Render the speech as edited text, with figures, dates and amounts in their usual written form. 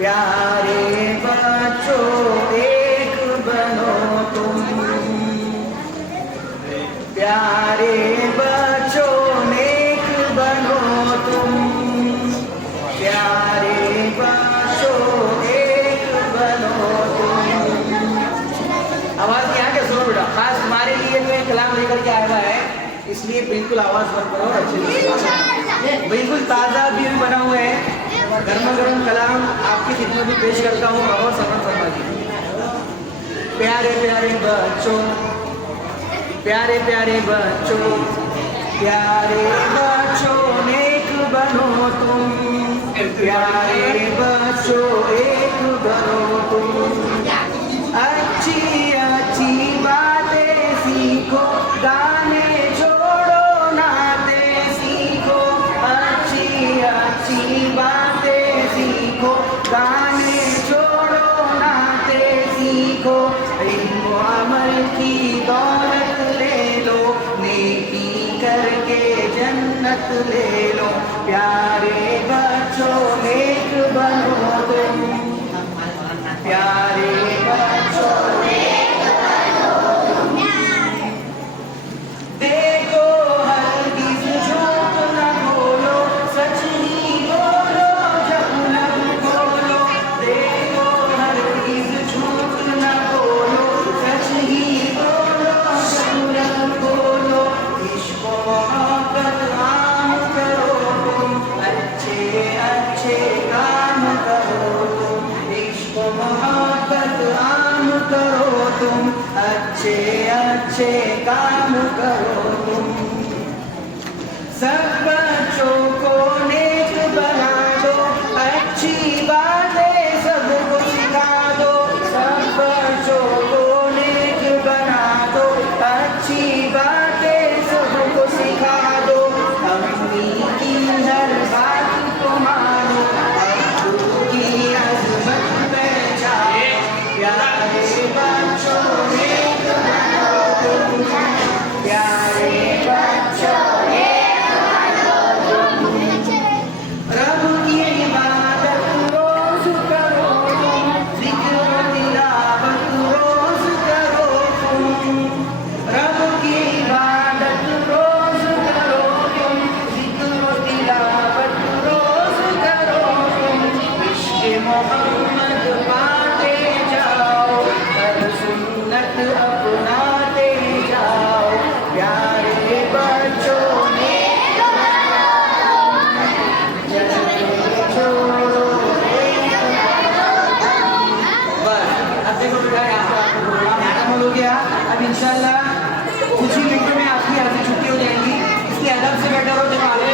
प्यारे बच्चों एक बनो तुम, प्यारे बच्चों नेक बनो तुम, प्यारे बच्चों एक बनो तुम। आवाज यहाँ के सुनो बेटा, खास तुम्हारे लिए मैं कलाम लेकर के आया हुआ है, इसलिए बिल्कुल आवाज बंद करो अच्छे से। बिल्कुल ताज़ा भी बना हुआ है, गर्मा गर्म कलाम आपकी खिदमत में पेश करता हूँ। और सफर फरमा जी। प्यारे प्यारे बच्चों, प्यारे प्यारे बच्चों, प्यारे बच्चों नेक बनो तुम, प्यारे बच्चों एक बनो तुम। अच्छी अच्छी बातें सीखो, गाने छोड़ो नाते सीखो, अच्छी अच्छी बातें सीखो, गाने छोड़ो नाते सीखो। इल्म अमल की दौलत ले लो, नेकी करके जन्नत ले लो। प्यारे बच्चों नेक बनो तुम, प्यारे बच्चों नेक बनो तुम। देखो हरगिज़ झूठ न बोलो, सच ही बोलो जब लब खोलो। देखो हरगिज़ झूठ न बोलो, सच ही बोलो जब लब खोलो। इश्क मोहब्बत आम करो तुम, अच्छे अच्छे काम करो तुम। इश्क मोहब्बत आम करो तुम, अच्छे अच्छे काम करो तुम। सब बच्चों को नेक बना दो, अच्छी बातें सबको सिखा दो। सब बच्चों को नेक बना दो, अच्छी बातें सबको सिखा दो। अम्मी की हर बात को मानो, अब्बू की अज़मत पहचानो। प्यारे बच्चों नेक बनो तुम, प्यारे बच्चों नेक बनो तुम। रब की इबादत रोज करो तुम, ज़िक्र तिलावत रोज करो तुम। रब की इबादत रोज करो तुम, ज़िक्र तिलावत रोज करो तुम। इश्क़ मोहम्मद पाते जाओ, हर सुन्नत अपनाते जाओ। प्यारे बच्चों नेक बनो तुम। बस अब देखो बेटा, यहाँ पर आपको प्रोग्राम खत्म हो गया। अब इंशाल्लाह कुछ ही मिनटों में आपकी यहाँ से छुट्टी हो जाएगी, इसलिए अदब से बैठा रहो। जब आगे